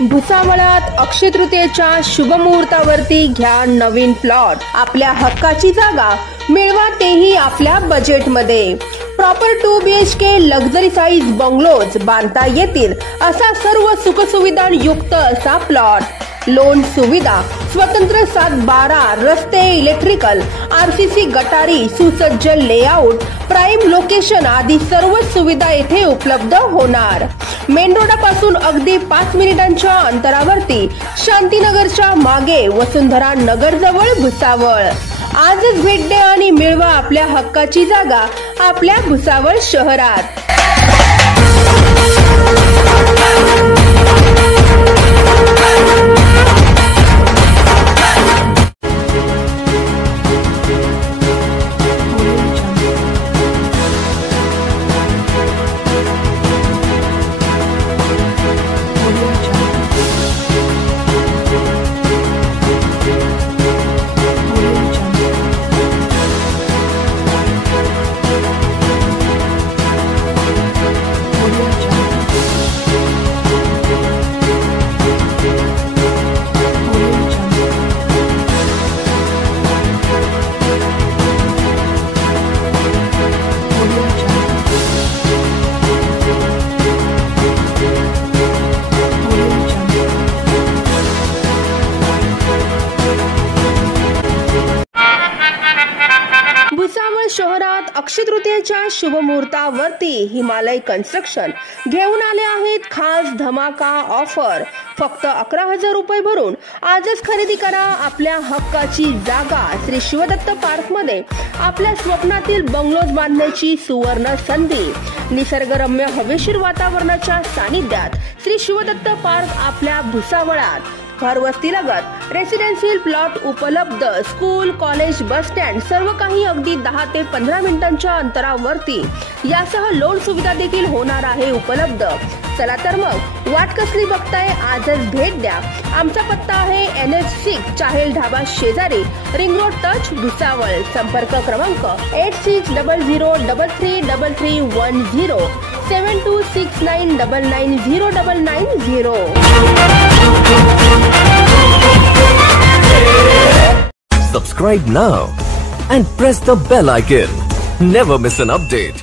भुसावळात अक्षय तृतीयेच्या शुभमुहूर्तावरती घ्या नवीन प्लॉट। आपल्या हक्काची जागा मिळवा, तेही आपल्या बजेटमध्ये। Proper 2 BHK luxury size bungalows बांधता येतील असा सर्व सुखसुविधा युक्त असा प्लॉट। लोन सुविधा, स्वतंत्र 7-12 रस्ते, इलेक्ट्रिकल, RCC गटारी, सुसज्ज लेआउट, प्राइम लोकेशन आदी सर्व सुविधा येथे उपलब्ध होणार। मेन रोडापासून अगदी 5 मिनिटांच्या अंतरावरती, शांतीनगरच्या मागे, वसुंधरा नगर जवळ भुसावळ। आजच भेट द्या आणि मिळवा आपल्या हक्काची जागा आपल्या भुसावळ शहरात। भुसावळ शहरात अक्षय तृतीयेच्या शुभमुहूर्तावरती हिमालय कन्स्ट्रक्शन घेऊन आले आहेत खास धमाका ऑफर। फक्त 11,000 रुपये भरून आजच खरेदी करा आपल्या हक्काची जागा। श्री शिवदत्त पार्क मध्ये आपल्या स्वप्नातील बंगलोज बांधण्याची सुवर्ण संधी। निसर्गरम्य हवेशीर वातावरणाच्या सानिध्यात श्री शिवदत्त पार्क आपल्या भुसावळात। घरवस्तीलगत रेसिडेन्शियल प्लॉट उपलब्ध, स्कूल, कॉलेज, बस स्टँड सर्व काही अगदी 10 ते 15 मिनिटांच्या अंतरावरती। यासह लोन सुविधा देखील होणार आहे उपलब्ध। चला तर मग वाट कसली बघताय, आजच भेट द्या। आमचा पत्ता आहे NH6 चाहेल ढाबा शेजारी, रिंग रोड टच भुसावळ। संपर्क क्रमांक 8600333310 7269990990। Subscribe now and press the bell icon. Never miss an update.